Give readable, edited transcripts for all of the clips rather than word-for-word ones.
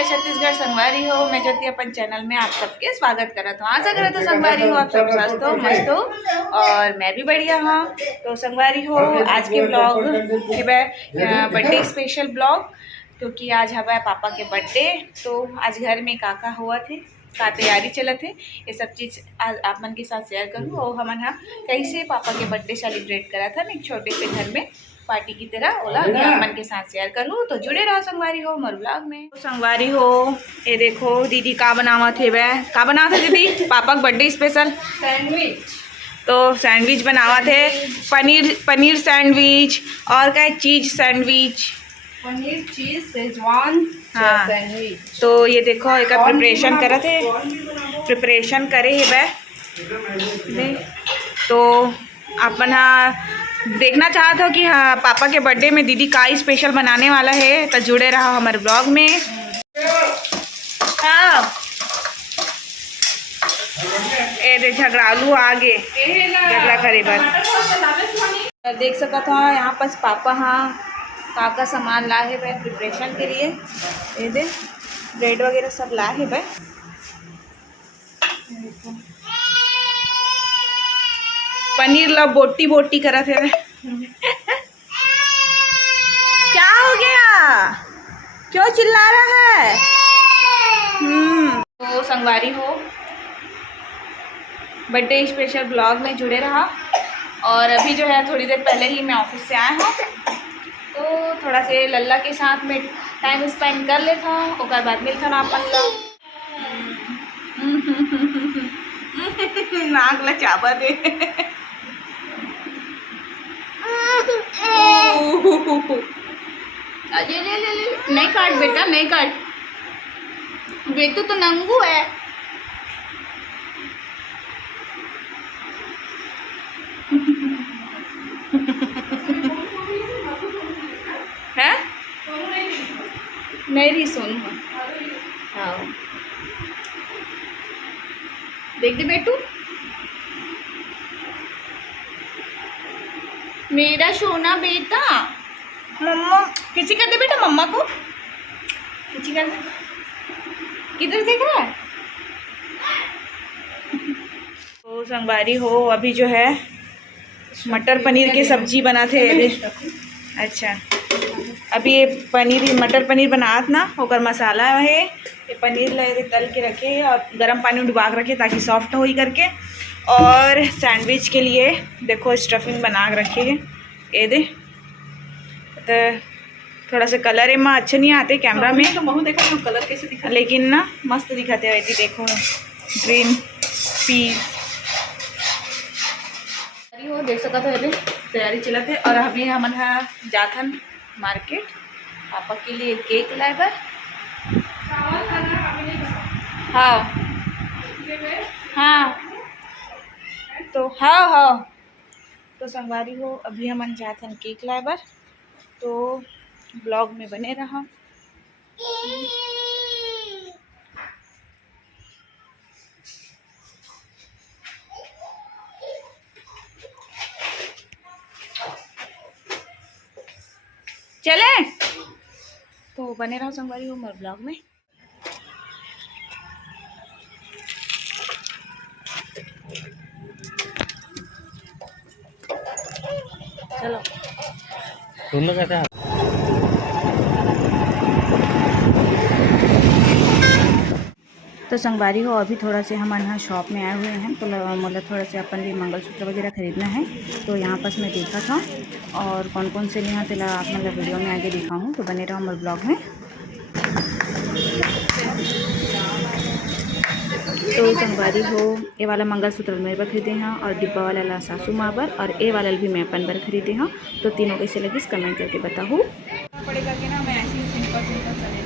जय छत्तीसगढ़ संगवारी हो। मैं ज्योति अपन चैनल में आप सबके स्वागत कर रहा हूँ। आशा करा तो संगवारी हो आप सब स्वस्थ हो, मस्त हो और मैं भी बढ़िया हूँ। तो संगवारी हो आज के ब्लॉग है बर्थडे स्पेशल ब्लॉग, क्योंकि आज हवा पापा के बर्थडे। तो आज घर में काका हुआ थे, का तैयारी चला थे, ये सब चीज़ आज आप मन के साथ शेयर करूँ। और हमन हाँ कैसे पापा के बर्थडे सेलिब्रेट करा था एक छोटे से घर में पार्टी की तरह, ओला अभी आप मन के साथ शेयर करूँ। तो जुड़े रहो संगवारी हो मोर ब्लॉग में। तो संगवारी हो ये देखो दीदी का बनावत है, वह का बनावत है दीदी पापा का बर्थडे स्पेशल सैंडविच। तो सैंडविच बनावत है, पनीर सैंडविच और क्या चीज सैंडविच, पनीर चीज शेजवान हाँ सैंडविच। तो ये देखो एक प्रिपरेशन करे थे, प्रिपरेशन करे है वह। तो अपन हाँ देखना चाहते हो कि हाँ पापा के बर्थडे में दीदी का स्पेशल बनाने वाला है, तो जुड़े रहो हमारे ब्लॉग में। हाँ ए झगड़ालू आगे झगड़ा करे पर देख सकता था यहाँ पर पापा हाँ का सामान लाए है भाई प्रिपरेशन के लिए। ये दे ब्रेड वगैरह सब लाए है भाई। पनीर ला बोटी बोटी करा थे क्या हो गया, क्यों चिल्ला रहा है? तो संगवारी हो बर्थडे स्पेशल ब्लॉग में जुड़े रहा। और अभी जो है थोड़ी देर पहले ही मैं ऑफिस से आया हूँ, तो थोड़ा से लल्ला के साथ में टाइम स्पेंड कर लेता हूँ, उसके बाद मिलता ना अपन नाक लचावा दे अरे ले नहीं काट बेटा, नहीं काट बेटू तो नंगू है। है नहीं रही सुन हाँ देख दे बेटू मेरा सोना बेटा। मम्मा किसी कर दे बेटा, मम्मा को किसी कर दे। किधर देख रहा है? तो संगवारी हो अभी जो है मटर पनीर की सब्जी बनाते हैं। अच्छा अभी ये पनीर मटर पनीर बनात ना होकर मसाला है, ये पनीर ले तल के रखे और गर्म पानी में डुबा के रखे ताकि सॉफ्ट हो ही करके। और सैंडविच के लिए देखो स्टफिंग बना के रखे है ये दे। तो थोड़ा सा कलर में अच्छे नहीं आते कैमरा में, तो महू देखा कलर कैसे दिखा, लेकिन ना मस्त दिखाते हैं। वैसे देखो ग्रीन पीस हो देख सकते हो अभी तैयारी चला थे। और अभी हम जाथन मार्केट पापा के लिए केक लाए बर। हाँ हाँ तो हाँ हाँ तो संगवारी हो अभी हम जाथन केक लाए बर, तो ब्लॉग में बने रहा। चले तो बने रहो संगवारी हो मेरे ब्लॉग में। चलो तुमने कैसे तो संगवारी हो अभी थोड़ा से हम यहाँ शॉप में आए हुए हैं, तो मतलब थोड़ा से अपन भी मंगलसूत्र वगैरह खरीदना है। तो यहाँ पास मैं देखा था और कौन कौन से यहाँ तेला आप मतलब वीडियो में आगे दिखा हूँ, तो बने रहो हमारे ब्लॉग में। तो संगवारी हो ये वाला मंगलसूत्र मेरे पर खरीदे हैं और डिब्बा वाला ला सासू माँ पर और ये वाला भी मैं अपन पर खरीदे हैं। तो तीनों कैसे लगी कमेंट करके बताओ। पड़ेगा कि ना मैं ऐसे सिंपल सिंपल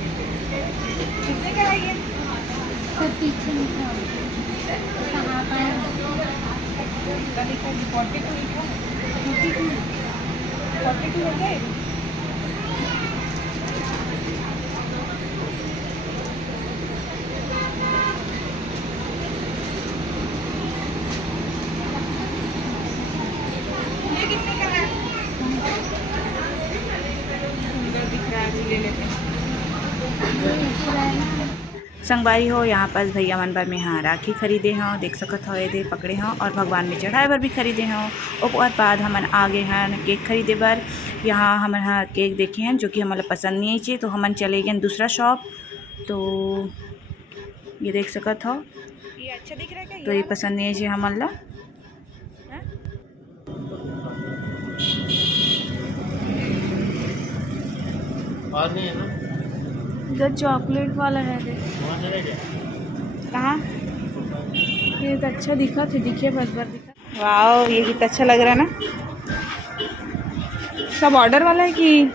ले लेते हैं। संगवारी हो यहाँ पास भैया मन बर में हाँ राखी खरीदे हों, देख सकत हो दे पकड़े हों, और भगवान में चढ़ाए बर भी खरीदे हों। और बाद हमन आगे हैं केक खरीदे बर। यहाँ हमन हाँ केक देखे हैं जो कि हमन पसंद नहीं चाहिए, तो हमन चले गए दूसरा शॉप। तो ये देख सकत हो, ये अच्छा दिख रहा है क्या? तो ये पसंद नहीं चाहिए हमन ला। और नहीं है ना? जो चॉकलेट वाला है रे, वहाँ से ले गया। कहाँ? ये तो अच्छा दिखा थे, दिखे बस बार दिखा। वाओ, ये कितना अच्छा लग रहा है ना। सब ऑर्डर वाला है कि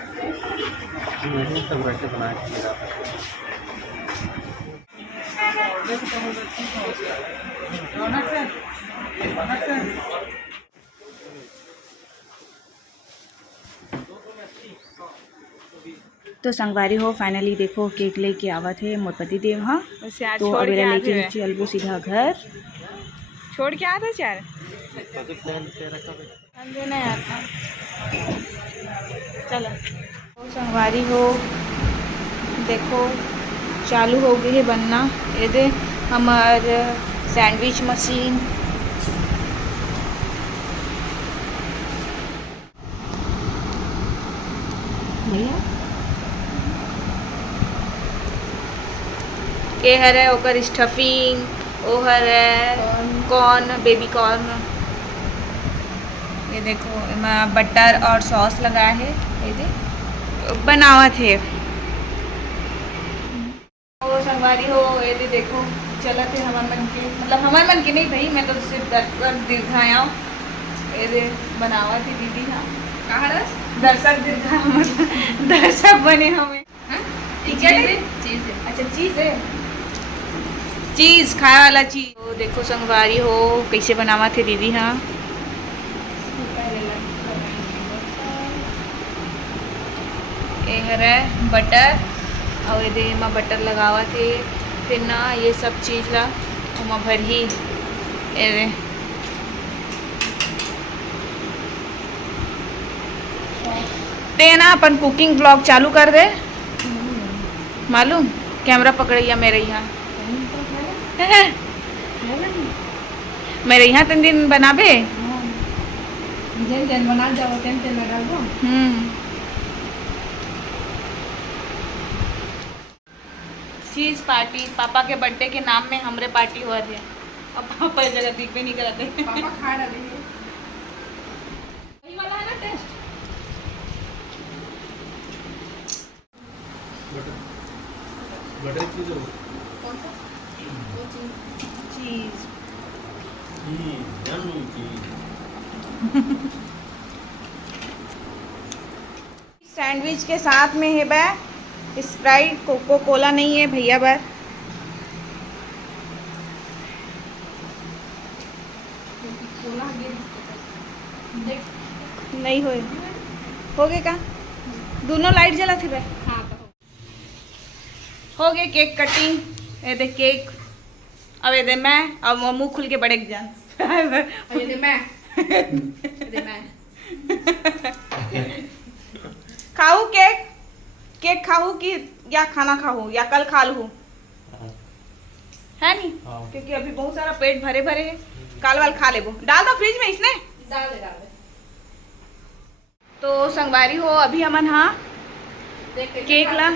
सब वैसे बनाया तो संगवारी हो फाइनली देखो केक लेके आवत है मोर पति देव। हाँ तो अब लेके चलबो सीधा घर। छोड़ के आते चार देना यार। चलो तो संगवारी हो देखो चालू हो गई है बनना। ये दे हमार सैंडविच मशीन। भैया ये है ओकर स्टफिंग, ओ है कॉर्न, बेबी कॉर्न। ये देखो इसमें बटर और सॉस लगा है। ये दे बनावत है। ओ संगवारी हो ये दे देखो चलत है हमार मन के, मतलब हमार मन के नहीं भाई, मैं तो सिर्फ दीर्घाया ये दे बनावत है दीदी। हाँ कहाँ रस दर्शक दीर्घा दर्शक बने हमें। चीज़ है। अच्छा चीज़ है, चीज़ खाए वाला चीज़। तो देखो संगवारी हो कैसे बनावा थे दीदी। हाँ ये है बटर और ये में बटर लगावा थे। फिर ना ये सब चीज़ ला उमा भर ही ये ते ना अपन कुकिंग ब्लॉग चालू कर दे। मालूम कैमरा पकड़िया मेरे यहाँ मेरे यहाँ तीन दिन बनाबे। जन बना जाओ तेल लगा दो। चीज़ पार्टी पापा के बर्थडे के नाम में हमरे पार्टी हुआ थे। अब पापा इस जगह दिख भी नहीं कराते। पापा खा रहे हैं वही वाला है ना टेस्ट। बटर चीज कौन सा? वो चीज़ सैंडविच के साथ में है बे स्प्राइट, कोको कोला नहीं है भैया बर। नहीं हो गए का दोनों लाइट जला थे बे। हाँ हो गए केक कटिंग। ये दे केक अब ये दे मैं अब मुँह खुल के बड़क जान। ये दे मैं खाऊ केक केक खाऊ कि या खाना खाऊ या कल खा लूँ है नहीं। क्योंकि अभी बहुत सारा पेट भरे भरे है। काल वाल खा ले वो डाल दो फ्रिज में इसने डाल दे। तो संगवारी हो अभी हमन हाँ केक ला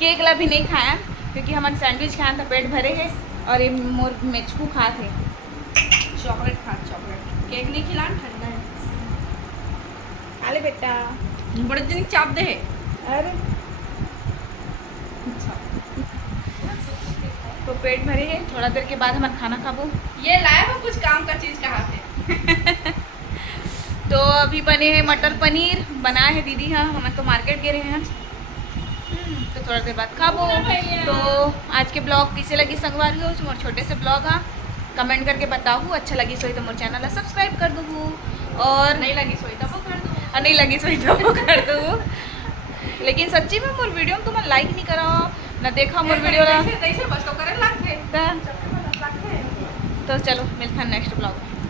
केक ला भी नहीं खाया क्योंकि हमन सैंडविच खाया था पेट भरे है। और ये मोर मेचकू खा थे चॉकलेट केक नहीं खिलाना ठंडा है। खा ले बेटा बड़े दिन चाप दे है। अरे तो पेट भरे है। थोड़ा देर के बाद हम खाना खाबो। ये लाया हो कुछ काम का चीज कहाँ थे। तो अभी बने हैं मटर पनीर बना है दीदी। हाँ हम तो मार्केट गए रहे हैं तो थोड़ा देर बाद खाबो। तो आज के ब्लॉग कैसे लगी संगवारी हो मोर छोटे से ब्लॉग। हाँ कमेंट करके बताओ अच्छा लगी सोई तो मोर चैनल सब्सक्राइब कर दू और नहीं लगी सोई तो वो कर दो और नहीं लगी सोई तो वो कर दू। लेकिन सच्ची में मोर वीडियो में तुम लाइक नहीं करा ना देखा मोर वीडियो बस तो करे लाग थे तो चलो मिलता है नेक्स्ट ब्लॉग में।